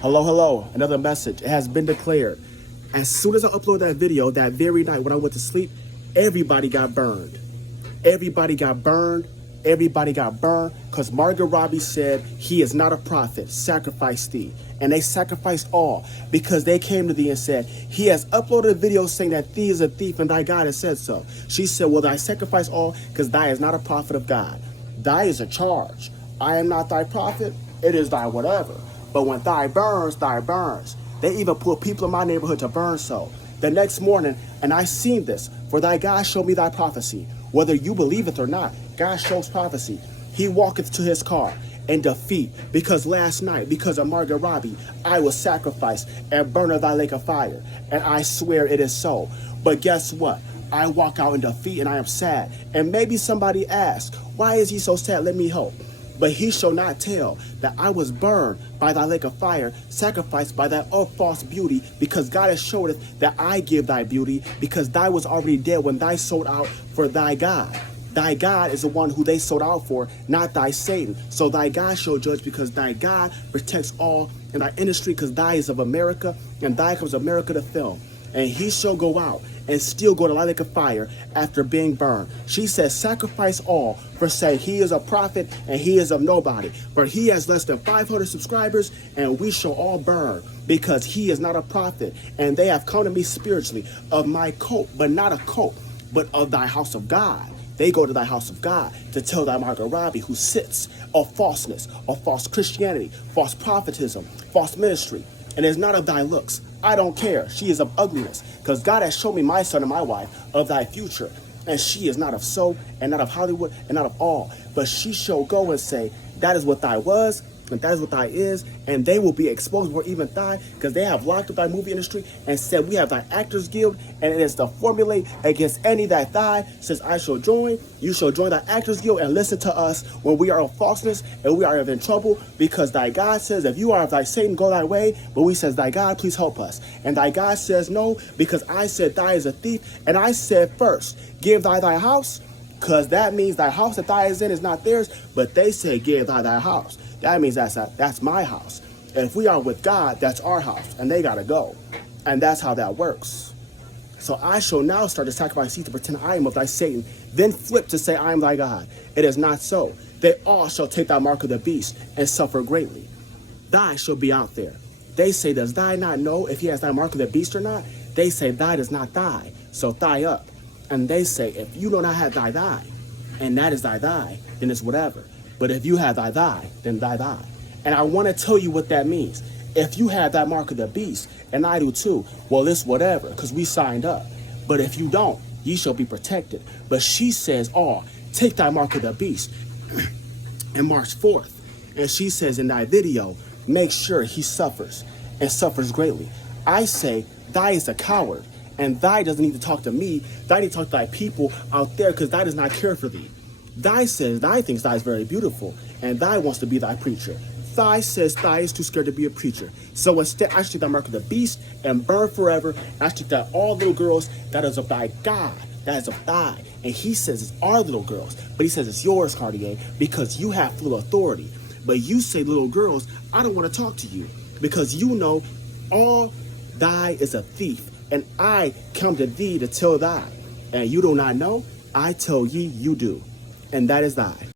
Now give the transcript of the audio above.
Hello, hello, another message. It has been declared. As soon as I uploaded that video, that very night when I went to sleep, everybody got burned. Everybody got burned. Everybody got burned because Margot Robbie said he is not a prophet, sacrifice thee. And they sacrificed all because they came to thee and said, he has uploaded a video saying that thee is a thief and thy God has said so. She said, well, thy sacrifice all because thy is not a prophet of God. Thy is a charge. I am not thy prophet. It is thy whatever. But when thy burns, thy burns. They even put people in my neighborhood to burn so. The next morning, and I seen this, for thy God showed me thy prophecy. Whether you believe it or not, God shows prophecy. He walketh to his car in defeat, because last night, because of Margot Robbie, I was sacrificed and burned in thy lake of fire. And I swear it is so. But guess what? I walk out in defeat and I am sad. And maybe somebody asks, why is he so sad? Let me help. But he shall not tell that I was burned by thy lake of fire, sacrificed by thy false beauty, because God has showed us that I give thy beauty, because thy was already dead when thy sold out for thy God. Thy God is the one who they sold out for, not thy Satan. So thy God shall judge, because thy God protects all in thy industry, because thy is of America, and thy comes America to film. And he shall go out and still go to the lake of fire after being burned. She says, sacrifice all, for saying he is a prophet and he is of nobody. But he has less than 500 subscribers, and we shall all burn, because he is not a prophet. And they have come to me spiritually of my coat, but not a coat, but of thy house of God. They go to thy house of God to tell thy Margot Robbie, who sits of falseness, of false Christianity, false prophetism, false ministry, and is not of thy looks. I don't care. She is of ugliness, because God has shown me my son and my wife of thy future. And she is not of so, and not of Hollywood, and not of all. But she shall go and say, that is what thy was, and that is what thy is, and they will be exposed for even thy, because they have locked up thy movie industry and said, we have thy Actors Guild, and it is to formulate against any that thy says, I shall join. You shall join thy Actors Guild and listen to us when we are of falseness and we are in trouble, because thy God says, if you are of thy Satan, go thy way. But we says, thy God, please help us. And thy God says, no, because I said thy is a thief, and I said first, give thy house, because that means thy house that thy is in is not theirs, but they say, give thy house. That means that's my house. And if we are with God, that's our house, and they got to go. And that's how that works. So I shall now start to sacrifice seed to pretend I am of thy Satan, then flip to say I am thy God. It is not so. They all shall take thy mark of the beast and suffer greatly. Thy shall be out there. They say, does thy not know if he has thy mark of the beast or not? They say, thy does not thy, so thigh up. And they say, if you do not have thy, and that is thy, then it's whatever. But if you have thy, then thy. And I want to tell you what that means. If you have that mark of the beast, and I do too, well, it's whatever, because we signed up. But if you don't, ye shall be protected. But she says, oh, take thy mark of the beast. And March 4th, and she says in thy video, make sure he suffers, and suffers greatly. I say, thy is a coward, and thy doesn't need to talk to me. Thy need to talk to thy people out there, because thy does not care for thee. Thy says thy thinks thy is very beautiful, and thy wants to be thy preacher. Thy says thy is too scared to be a preacher. So instead, I should take thy mark of the beast and burn forever. I should take that all little girls that is of thy God, that is of thy. And he says it's our little girls, but he says it's yours, Cartier, because you have full authority. But you say, little girls, I don't want to talk to you, because you know all thy is a thief, and I come to thee to tell thy. And you do not know, I tell ye, you do. And that is thy.